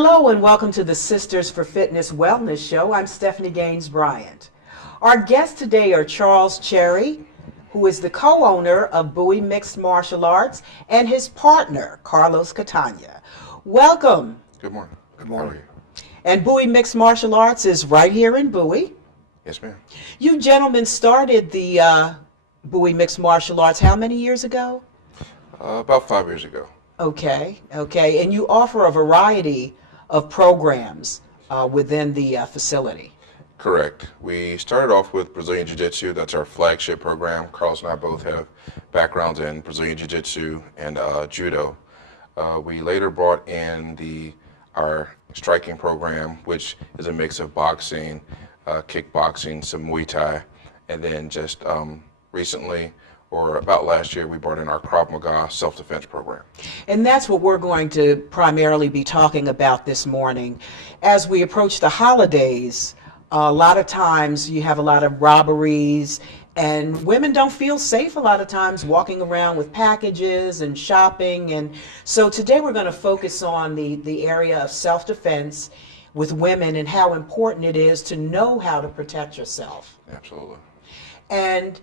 Hello and welcome to the Sisters for Fitness Wellness Show. I'm Stephanie Gaines Bryant. Our guests today are Charles Cherry, who is the co-owner of Bowie Mixed Martial Arts, and his partner, Carlos Catania. Welcome. Good morning. Good morning. How are you? And Bowie Mixed Martial Arts is right here in Bowie. Yes, ma'am. You gentlemen started the Bowie Mixed Martial Arts how many years ago? About 5 years ago. Okay. And you offer a variety of programs within the facility. Correct. We started off with Brazilian Jiu-Jitsu. That's our flagship program. Carlos and I both have backgrounds in Brazilian Jiu-Jitsu and Judo. We later brought in our striking program, which is a mix of boxing, kickboxing, some Muay Thai, and then just recently, or about last year, we brought in our Krav Maga self-defense program. And that's what we're going to primarily be talking about this morning. As we approach the holidays, a lot of times you have a lot of robberies, and women don't feel safe a lot of times walking around with packages and shopping. And so today we're going to focus on the area of self-defense with women and how important it is to know how to protect yourself. Absolutely. And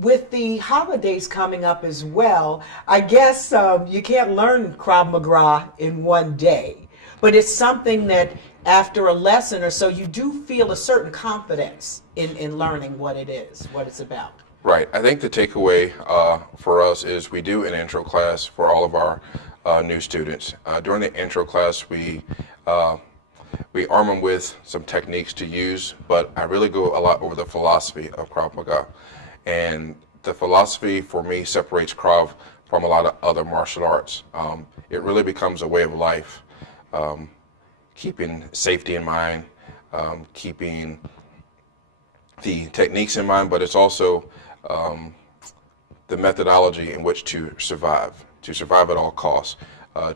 with the holidays coming up as well, I guess you can't learn Krav Maga in one day, but it's something that after a lesson or so, you do feel a certain confidence in learning what it is, what it's about. Right. I think the takeaway for us is we do an intro class for all of our new students. During the intro class, we arm them with some techniques to use, but I really go a lot over the philosophy of Krav Maga. And the philosophy for me separates Krav from a lot of other martial arts. It really becomes a way of life, keeping safety in mind, keeping the techniques in mind, but it's also the methodology in which to survive at all costs,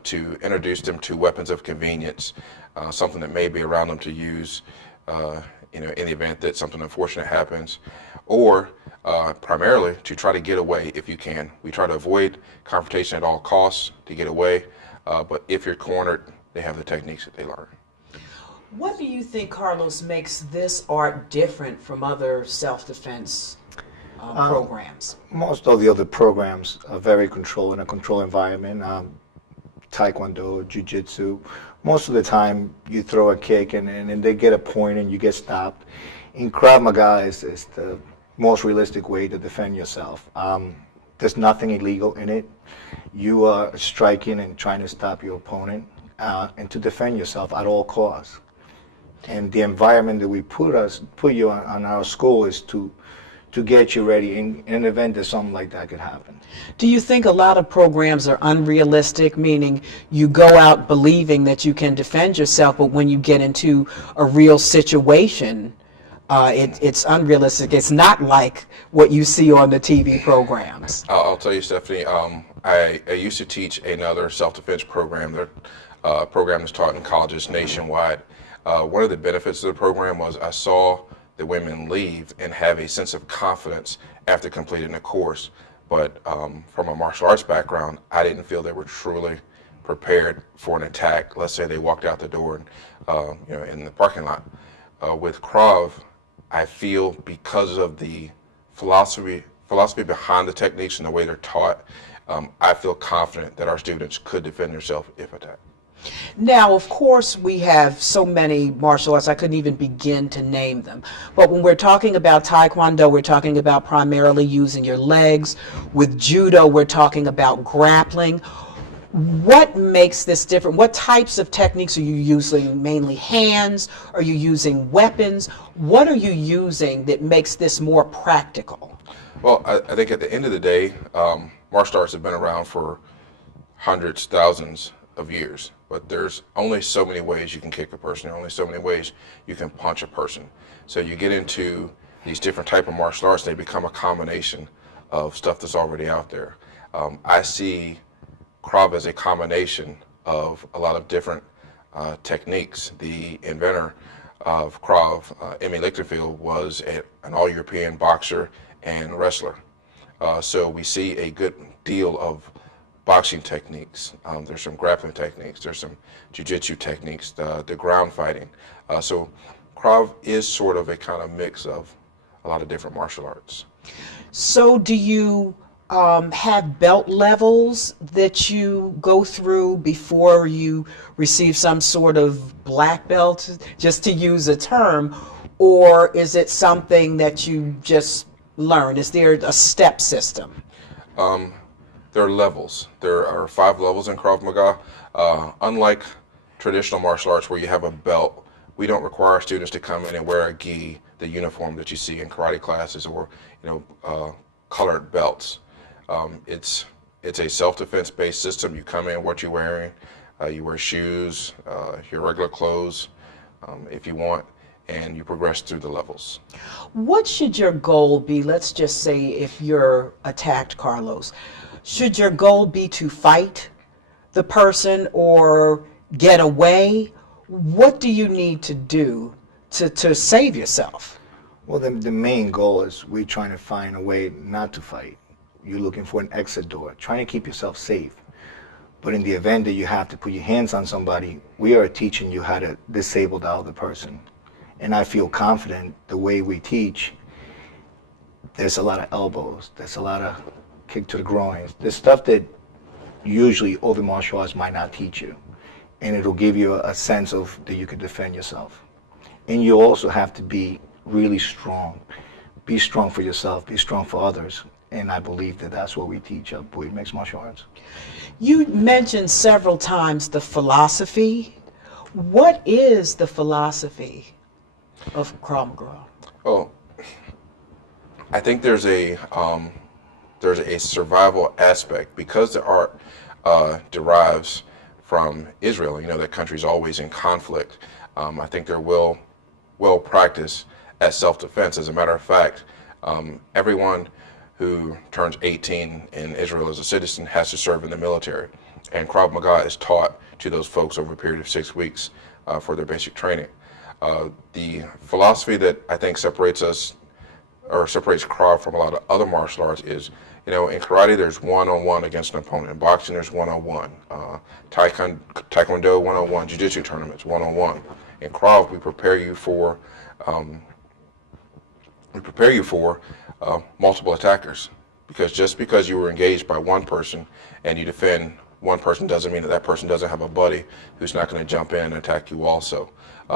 to introduce them to weapons of convenience, something that may be around them to use in the event that something unfortunate happens, or primarily to try to get away if you can. We try to avoid confrontation at all costs to get away, but if you're cornered, they have the techniques that they learn. What do you think, Carlos, makes this art different from other self-defense programs? Most of the other programs are very controlled, in a controlled environment. Taekwondo, Jiu-Jitsu, most of the time you throw a kick and they get a point and you get stopped. In Krav Maga is the most realistic way to defend yourself. There's nothing illegal in it. You are striking and trying to stop your opponent and to defend yourself at all costs. And the environment that we put you on our school is to get you ready in an event that something like that could happen. Do you think a lot of programs are unrealistic, meaning you go out believing that you can defend yourself, but when you get into a real situation, it's unrealistic? It's not like what you see on the TV programs. I'll tell you, Stephanie, I used to teach another self-defense program. The program is taught in colleges nationwide. One of the benefits of the program was I saw the women leave and have a sense of confidence after completing the course. But from a martial arts background, I didn't feel they were truly prepared for an attack. Let's say they walked out the door and, in the parking lot. With Krav, I feel because of the philosophy behind the techniques and the way they're taught, I feel confident that our students could defend themselves if attacked. Now, of course, we have so many martial arts, I couldn't even begin to name them. But when we're talking about Taekwondo, we're talking about primarily using your legs. With Judo, we're talking about grappling. What makes this different? What types of techniques are you using? Mainly hands? Are you using weapons? What are you using that makes this more practical? Well, I think at the end of the day, martial arts have been around for hundreds, thousands of years, but there's only so many ways you can kick a person. There are only so many ways you can punch a person. So you get into these different type of martial arts, they become a combination of stuff that's already out there. I see Krav as a combination of a lot of different techniques. The inventor of Krav, Emmy Lichtenfeld, was an all-European boxer and wrestler. So we see a good deal of boxing techniques. There's some grappling techniques. There's some jiu-jitsu techniques, the ground fighting. So Krav is sort of a kind of mix of a lot of different martial arts. So do you have belt levels that you go through before you receive some sort of black belt, just to use a term, or is it something that you just learn? Is there a step system? There are levels. There are 5 levels in Krav Maga. Unlike traditional martial arts where you have a belt, we don't require students to come in and wear a gi, the uniform that you see in karate classes, or colored belts. It's a self-defense based system. You come in, what you're wearing, you wear shoes, your regular clothes, if you want, and you progress through the levels. What should your goal be? Let's just say if you're attacked, Carlos, should your goal be to fight the person or get away? What do you need to do to save yourself? Well, the main goal is we're trying to find a way not to fight. You're looking for an exit door, trying to keep yourself safe. But in the event that you have to put your hands on somebody, we are teaching you how to disable the other person. And I feel confident the way we teach, there's a lot of elbows, there's a lot of kick to the groins. There's stuff that usually other martial arts might not teach you. And it'll give you a sense of that you can defend yourself. And you also have to be really strong. Be strong for yourself, be strong for others. And I believe that that's what we teach at Bowie Mixed Martial Arts. You mentioned several times the philosophy. What is the philosophy of Krav Maga? Well, I think there's a survival aspect because the art derives from Israel. You know, that country's always in conflict. I think they're well practiced at self-defense. As a matter of fact, everyone who turns 18 in Israel as a citizen has to serve in the military. And Krav Maga is taught to those folks over a period of 6 weeks for their basic training. The philosophy that I think separates us, or separates Krav from a lot of other martial arts is, in karate there's one-on-one against an opponent. In boxing there's one-on-one. Taekwondo one-on-one. Jiu-jitsu tournaments one-on-one. In Krav we prepare you for multiple attackers, because just because you were engaged by one person and you defend one person doesn't mean that that person doesn't have a buddy who's not going to jump in and attack you also.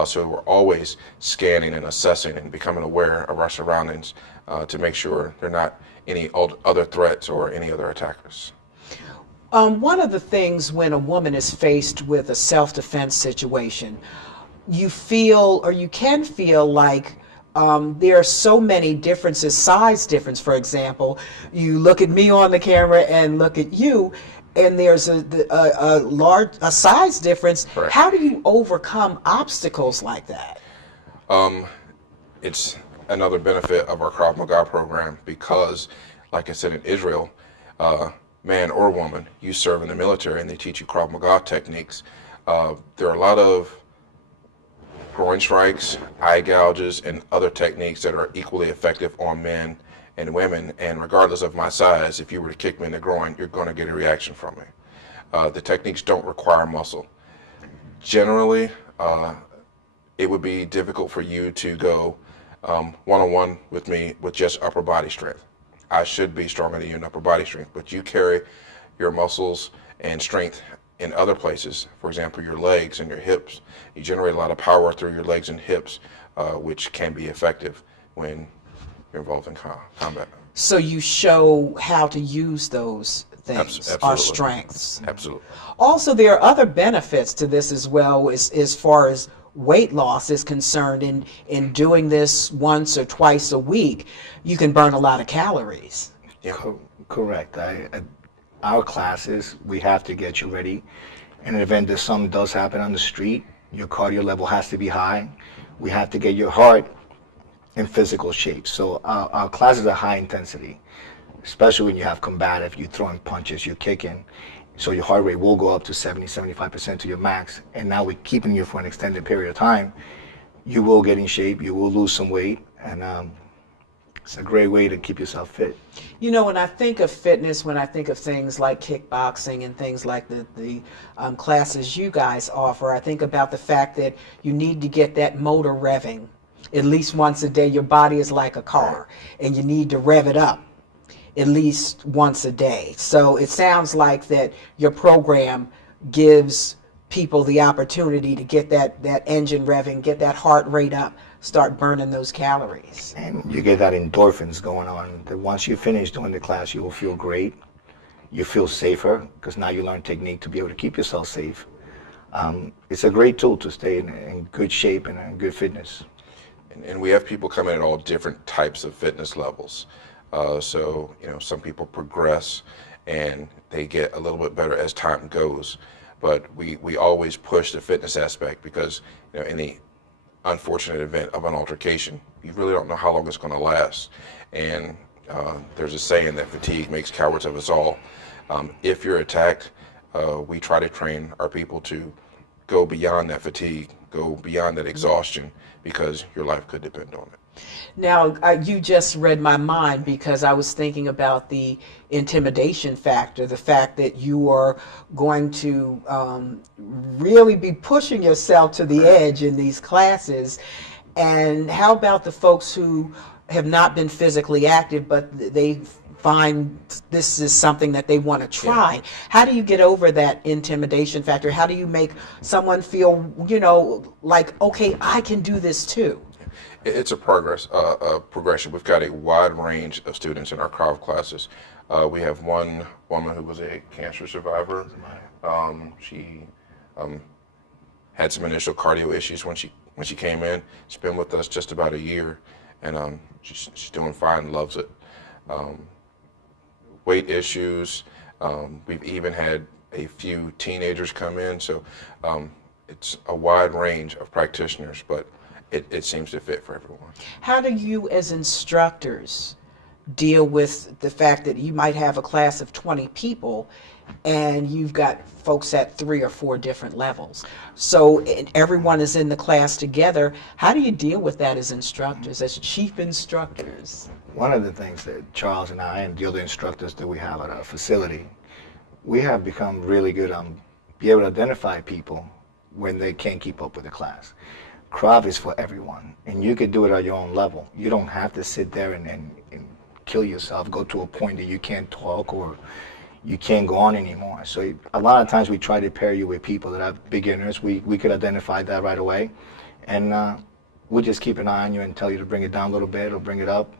So we're always scanning and assessing and becoming aware of our surroundings to make sure there are not any other threats or any other attackers. One of the things when a woman is faced with a self-defense situation, you feel, or you can feel like there are so many differences, size difference, for example. You look at me on the camera and look at you, and there's a large size difference. Correct. How do you overcome obstacles like that? It's another benefit of our Krav Maga program because, like I said, in Israel, man or woman, you serve in the military and they teach you Krav Maga techniques. There are a lot of groin strikes, eye gouges, and other techniques that are equally effective on men and women. And regardless of my size, if you were to kick me in the groin, you're going to get a reaction from me. The techniques don't require muscle. Generally, it would be difficult for you to go one-on-one with me with just upper body strength. I should be stronger than you in upper body strength, but you carry your muscles and strength in other places. For example, your legs and your hips. You generate a lot of power through your legs and hips, which can be effective when you're involved in combat. So you show how to use those things, our strengths. Absolutely. Also, there are other benefits to this as well, as far as weight loss is concerned. In doing this once or twice a week, you can burn a lot of calories. Yeah. Correct. Our classes, we have to get you ready. In an event that something does happen on the street, your cardio level has to be high. We have to get your heart in physical shape. So our classes are high intensity, especially when you have combative, you're throwing punches, you're kicking. So your heart rate will go up to 70-75% to your max. And now we're keeping you for an extended period of time. You will get in shape, you will lose some weight, and It's a great way to keep yourself fit. You know, when I think of fitness, when I think of things like kickboxing and things like the classes you guys offer, I think about the fact that you need to get that motor revving at least once a day. Your body is like a car, and you need to rev it up at least once a day. So it sounds like that your program gives people the opportunity to get that engine revving, get that heart rate up, start burning those calories. And you get that endorphins going on. That once you finish doing the class, you will feel great. You feel safer because now you learn technique to be able to keep yourself safe. It's a great tool to stay in good shape and in good fitness. And we have people come in at all different types of fitness levels. So, you know, some people progress and they get a little bit better as time goes. But we always push the fitness aspect because, you know, in the unfortunate event of an altercation, you really don't know how long it's going to last. And there's a saying that fatigue makes cowards of us all. If you're attacked, we try to train our people to go beyond that fatigue, go beyond that exhaustion, because your life could depend on it. Now, you just read my mind because I was thinking about the intimidation factor, the fact that you are going to really be pushing yourself to the edge in these classes. And how about the folks who have not been physically active, but they find this is something that they want to try? Yeah. How do you get over that intimidation factor? How do you make someone feel, you know, like, okay, I can do this too? It's a progression. We've got a wide range of students in our carve classes. We have one woman who was a cancer survivor. She had some initial cardio issues when she came in. She's been with us just about a year, and she's doing fine, loves it. Weight issues. We've even had a few teenagers come in, so it's a wide range of practitioners, but it seems to fit for everyone. How do you as instructors deal with the fact that you might have a class of 20 people and you've got folks at 3 or 4 different levels? So everyone is in the class together. How do you deal with that as instructors, as chief instructors? One of the things that Charles and I and the other instructors that we have at our facility, we have become really good on be able to identify people when they can't keep up with the class. Krav is for everyone, and you could do it at your own level. You don't have to sit there and kill yourself, go to a point that you can't talk or you can't go on anymore. So a lot of times we try to pair you with people that are beginners. We could identify that right away, and we just keep an eye on you and tell you to bring it down a little bit or bring it up,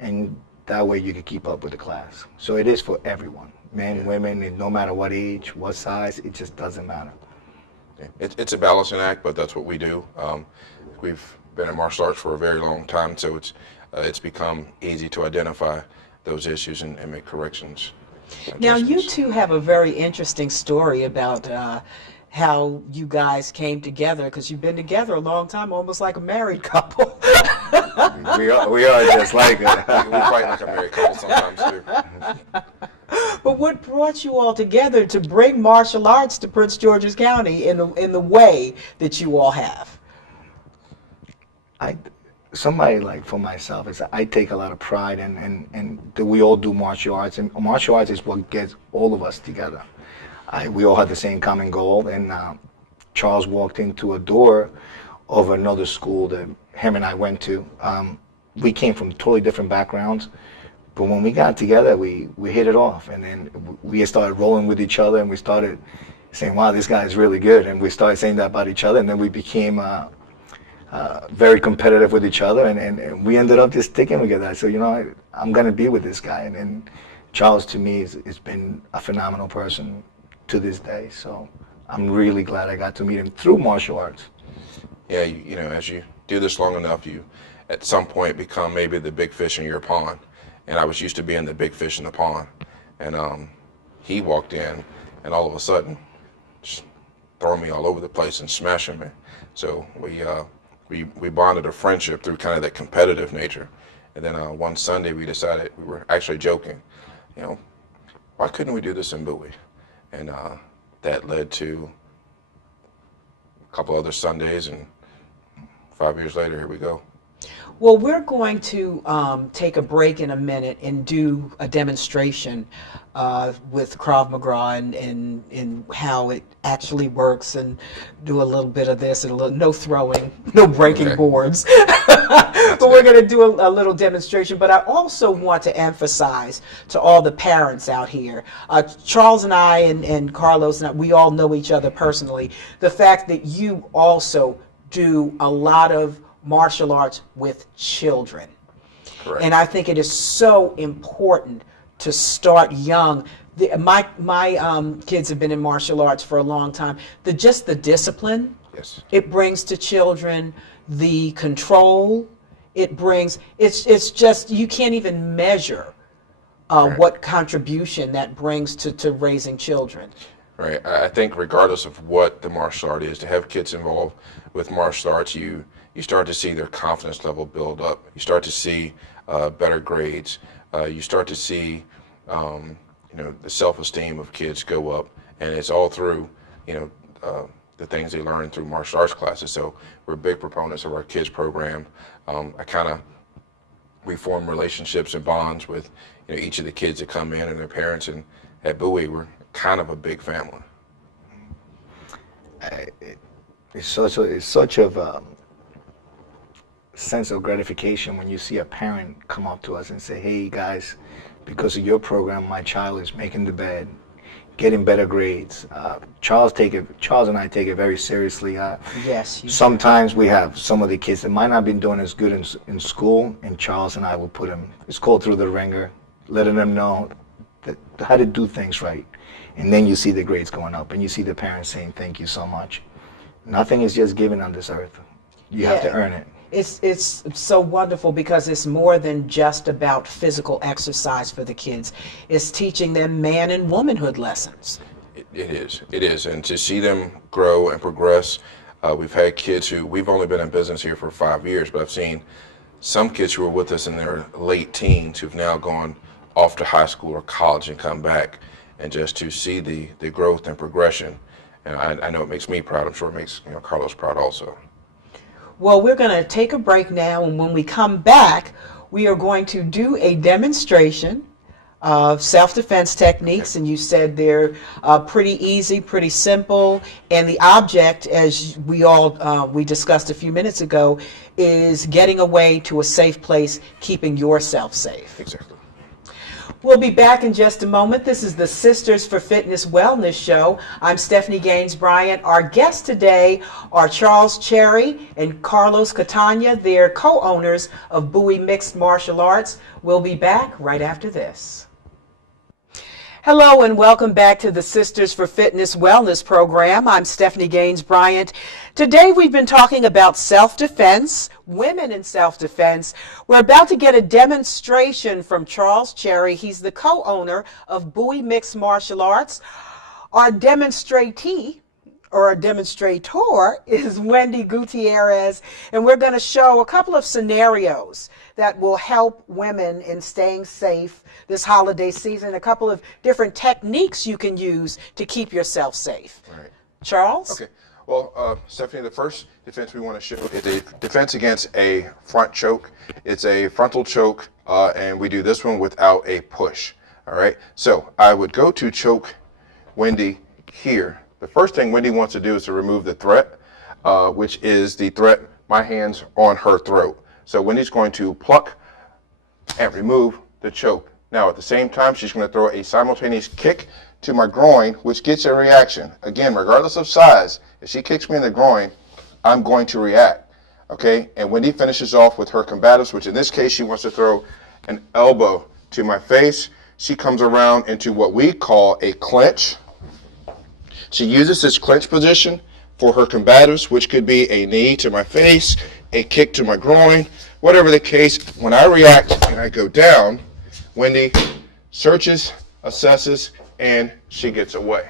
and that way you can keep up with the class. So it is for everyone, men, women, and no matter what age, what size, it just doesn't matter. It's a balancing act, but that's what we do. We've been in martial arts for a very long time, so it's become easy to identify those issues and make corrections. Now, you two have a very interesting story about how you guys came together, because you've been together a long time, almost like a married couple. we are just like we fight like a married couple sometimes too. But what brought you all together to bring martial arts to Prince George's County in the way that you all have? Somebody like for myself is I take a lot of pride in that we all do martial arts, and martial arts is what gets all of us together. We all had the same common goal, and Charles walked into a door of another school that him and I went to. We came from totally different backgrounds, but when we got together, we hit it off, and then we started rolling with each other, and we started saying, wow, this guy is really good, and we started saying that about each other, and then we became very competitive with each other, and we ended up just sticking together. So, you know, I'm going to be with this guy, and Charles to me has been a phenomenal person to this day, so I'm really glad I got to meet him through martial arts. Yeah, you know, as you do this long enough, you at some point become maybe the big fish in your pond. And I was used to being the big fish in the pond. And he walked in, and all of a sudden, just throwing me all over the place and smashing me. So we bonded a friendship through kind of that competitive nature. And then one Sunday we decided, we were actually joking, you know, why couldn't we do this in Bowie? And that led to a couple other Sundays, and 5 years later, here we go. Well, we're going to take a break in a minute and do a demonstration with Krav Maga and how it actually works, and do a little bit of this and no throwing, no breaking Okay. boards. But we're going to do a little demonstration. But I also want to emphasize to all the parents out here, Charles and I and Carlos and I, we all know each other personally, the fact that you also do a lot of martial arts with children. Correct. And I think it is so important to start young. My kids have been in martial arts for a long time. Just the discipline Yes. it brings to children, the control it brings, it's just, you can't even measure Right. what contribution that brings to raising children. Right. I think regardless of what the martial art is, to have kids involved with martial arts, you start to see their confidence level build up. You start to see better grades. You start to see the self-esteem of kids go up, and it's all through the things they learn through martial arts classes. So we're big proponents of our kids program. We form relationships and bonds with each of the kids that come in and their parents, and at Bowie we're kind of a big family. It's such a sense of gratification when you see a parent come up to us and say, "Hey guys, because of your program, my child is making the bed, getting better grades." Charles and I take it very seriously. Yes. Sometimes we have some of the kids that might not been doing as good in school, and Charles and I will put them, it's called through the ringer, letting them know how to do things right. And then you see the grades going up, and you see the parents saying, "Thank you so much." Nothing is just given on this earth. You have to earn it. It's so wonderful because it's more than just about physical exercise for the kids. It's teaching them man and womanhood lessons. It is, and to see them grow and progress. We've had kids we've only been in business here for 5 years, but I've seen some kids who were with us in their late teens who've now gone off to high school or college and come back, and just to see the growth and progression. And I know it makes me proud. I'm sure it makes Carlos proud also. Well, we're going to take a break now, and when we come back, we are going to do a demonstration of self-defense techniques, and you said they're pretty easy, pretty simple, and the object, as we discussed a few minutes ago, is getting away to a safe place, keeping yourself safe. Exactly. We'll be back in just a moment. This is the Sisters for Fitness Wellness Show. I'm Stephanie Gaines Bryant. Our guests today are Charles Cherry and Carlos Catania. They're co-owners of Bowie Mixed Martial Arts. We'll be back right after this. Hello and welcome back to the Sisters for Fitness Wellness program. I'm Stephanie Gaines Bryant. Today we've been talking about self-defense, women in self-defense. We're about to get a demonstration from Charles Cherry. He's the co-owner of Bowie Mixed Martial Arts. Our demonstratee, or a demonstrator, is Wendy Gutierrez, and we're going to show a couple of scenarios that will help women in staying safe this holiday season, a couple of different techniques you can use to keep yourself safe. All right. Charles? Okay. Well, Stephanie, the first defense we want to show is a defense against a front choke. It's a frontal choke, and we do this one without a push. All right. So I would go to choke Wendy here. The first thing Wendy wants to do is to remove the threat, which is the threat, my hands on her throat. So Wendy's going to pluck and remove the choke. Now at the same time, she's going to throw a simultaneous kick to my groin, which gets a reaction. Again, regardless of size, if she kicks me in the groin, I'm going to react. Okay? And Wendy finishes off with her combatives, which in this case, she wants to throw an elbow to my face. She comes around into what we call a clinch. She uses this clinch position for her combatives, which could be a knee to my face, a kick to my groin, whatever the case. When I react and I go down, Wendy searches, assesses, and she gets away.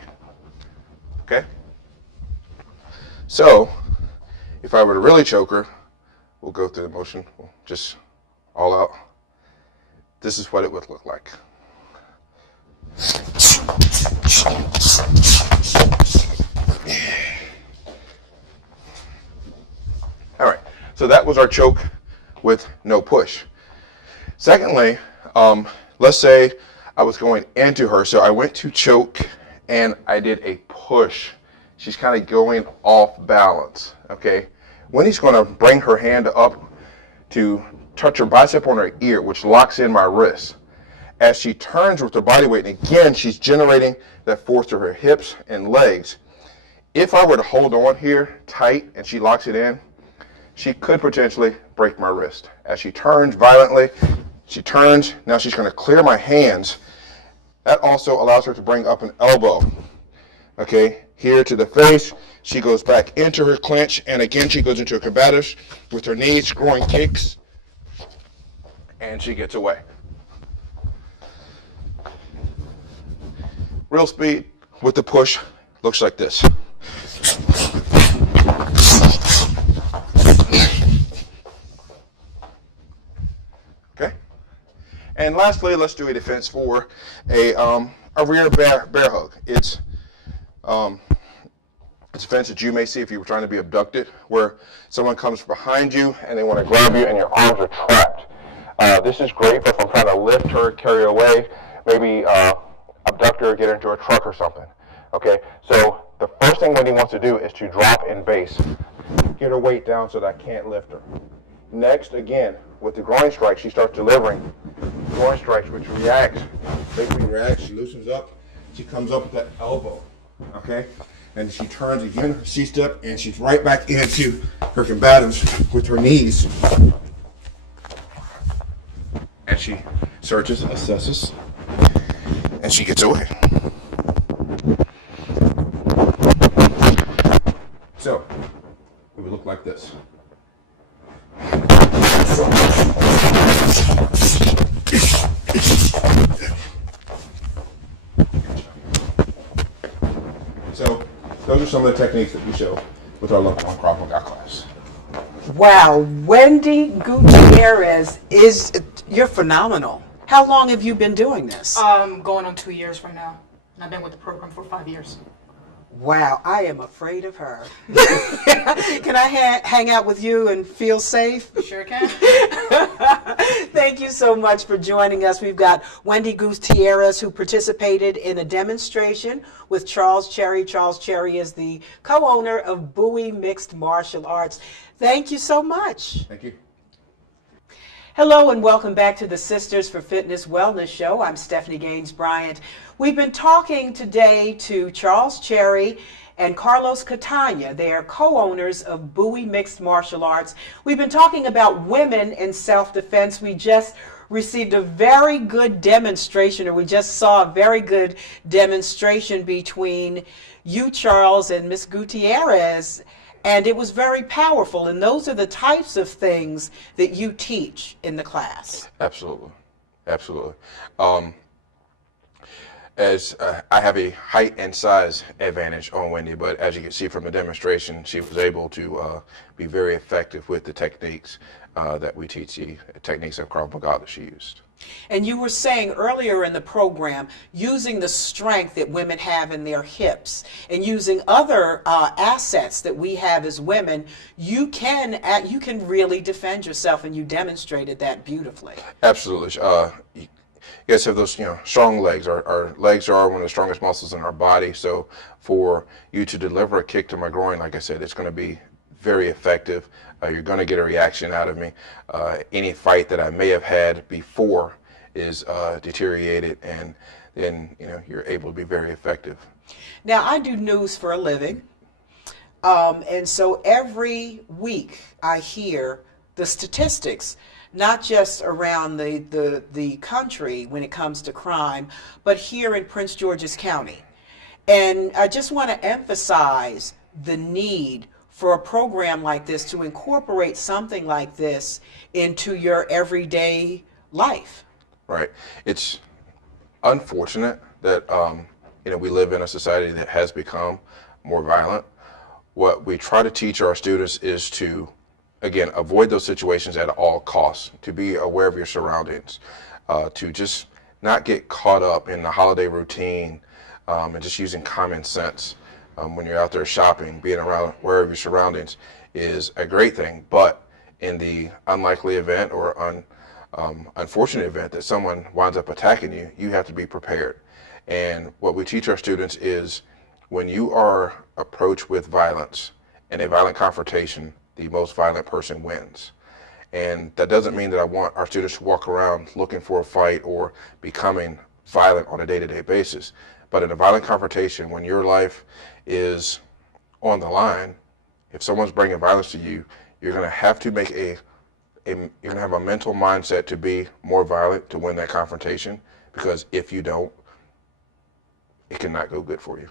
Okay? So, if I were to really choke her, we'll go through the motion, we'll just all out. This is what it would look like. All right, so that was our choke with no push. Secondly, let's say I was going into her, so I went to choke and I did a push. She's kind of going off balance, okay? Wendy's going to bring her hand up to touch her bicep on her ear, which locks in my wrist. As she turns with her body weight, and again, she's generating that force to her hips and legs. If I were to hold on here tight and she locks it in, she could potentially break my wrist. As she turns violently, she turns, now she's going to clear my hands. That also allows her to bring up an elbow. Okay, here to the face, she goes back into her clinch, and again she goes into a combative with her knees, groin kicks, and she gets away. Real speed with the push looks like this. Okay. And lastly, let's do a defense for a rear bear hug. It's a defense that you may see if you were trying to be abducted, where someone comes behind you and they want to grab you and your arms are trapped. This is great, but if I'm trying to lift her, carry her away, maybe abduct her, get her into a truck or something. Okay, so the first thing Wendy wants to do is to drop in base. Get her weight down so that I can't lift her. Next, again, with the groin strike, she starts delivering groin strikes, which reacts. Basically reacts, she loosens up, she comes up with that elbow, okay? And she turns again, her C-step, and she's right back into her combatives with her knees. And she searches, assesses, and she gets away. So, it would look like this. So, those are some of the techniques that we show with our Level 1 Krav Maga class. Wow, Wendy Gutierrez, you're phenomenal. How long have you been doing this? Going on 2 years from now. And I've been with the program for 5 years. Wow, I am afraid of her. Can I hang out with you and feel safe? Sure can. Thank you so much for joining us. We've got Wendy Gutierrez, who participated in a demonstration with Charles Cherry. Charles Cherry is the co-owner of Bowie Mixed Martial Arts. Thank you so much. Thank you. Hello and welcome back to the Sisters for Fitness Wellness Show. I'm Stephanie Gaines Bryant. We've been talking today to Charles Cherry and Carlos Catania. They are co-owners of Bowie Mixed Martial Arts. We've been talking about women in self-defense. We just received a very good demonstration, or we just saw a very good demonstration between you, Charles, and Miss Gutierrez. And it was very powerful, and those are the types of things that you teach in the class. Absolutely, absolutely. I have a height and size advantage on Wendy, but as you can see from the demonstration, she was able to be very effective with the techniques that we teach, the techniques of Krav Maga that she used. And you were saying earlier in the program, using the strength that women have in their hips and using other assets that we have as women, you can really defend yourself, and you demonstrated that beautifully. Absolutely. You guys have those, strong legs. Our legs are one of the strongest muscles in our body. So for you to deliver a kick to my groin, like I said, it's going to be very effective. You're going to get a reaction out of me. Any fight that I may have had before is deteriorated, and then you're able to be very effective. Now, I do news for a living, and so every week I hear the statistics, not just around the country when it comes to crime, but here in Prince George's County. And I just want to emphasize the need for a program like this to incorporate something like this into your everyday life. Right. It's unfortunate that we live in a society that has become more violent. What we try to teach our students is to, again, avoid those situations at all costs, to be aware of your surroundings, to just not get caught up in the holiday routine, and just using common sense. When you're out there shopping, being around aware of your surroundings is a great thing, but in the unlikely event or unfortunate event that someone winds up attacking you, you have to be prepared. And what we teach our students is when you are approached with violence in a violent confrontation, the most violent person wins. And that doesn't mean that I want our students to walk around looking for a fight or becoming violent on a day-to-day basis. But in a violent confrontation, when your life is on the line, if someone's bringing violence to you, you're going to have to make you're going to have a mental mindset to be more violent to win that confrontation, because if you don't, it cannot go good for you.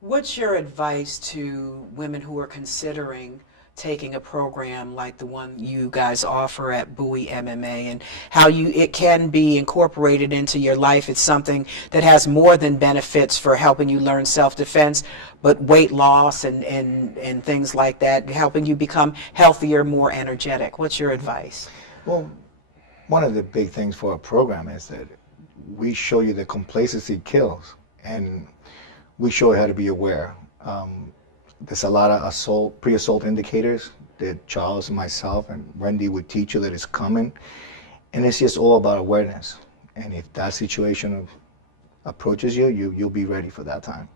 What's your advice to women who are considering taking a program like the one you guys offer at Bowie MMA, and how it can be incorporated into your life? It's something that has more than benefits for helping you learn self-defense, but weight loss and things like that, helping you become healthier, more energetic. What's your advice? Well, one of the big things for our program is that we show you that complacency kills, and we show you how to be aware. There's a lot of pre-assault indicators that Charles and myself and Wendy would teach you that is coming, and it's just all about awareness. And if that situation approaches you, you'll be ready for that time.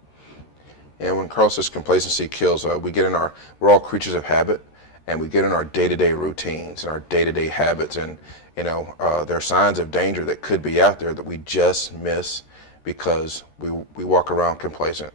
And when Carl says complacency kills, we're all creatures of habit, and we get in our day-to-day routines and our day-to-day habits, and there are signs of danger that could be out there that we just miss because we walk around complacent.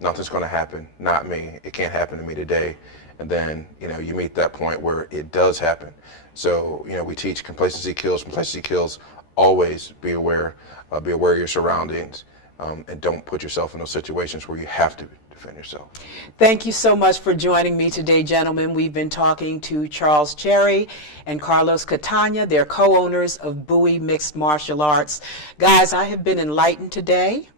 Nothing's going to happen, not me, it can't happen to me today. And then you meet that point where it does happen. So we teach complacency kills. Always be aware of your surroundings, and don't put yourself in those situations where you have to defend yourself. Thank you so much for joining me today, gentlemen. We've been talking to Charles Cherry and Carlos Catania. They're co-owners of Bowie Mixed Martial Arts. Guys, I have been enlightened today.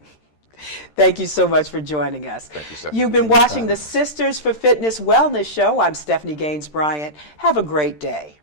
Thank you so much for joining us. Thank you, Stephanie. You've been watching the Sisters for Fitness Wellness Show. I'm Stephanie Gaines Bryant. Have a great day.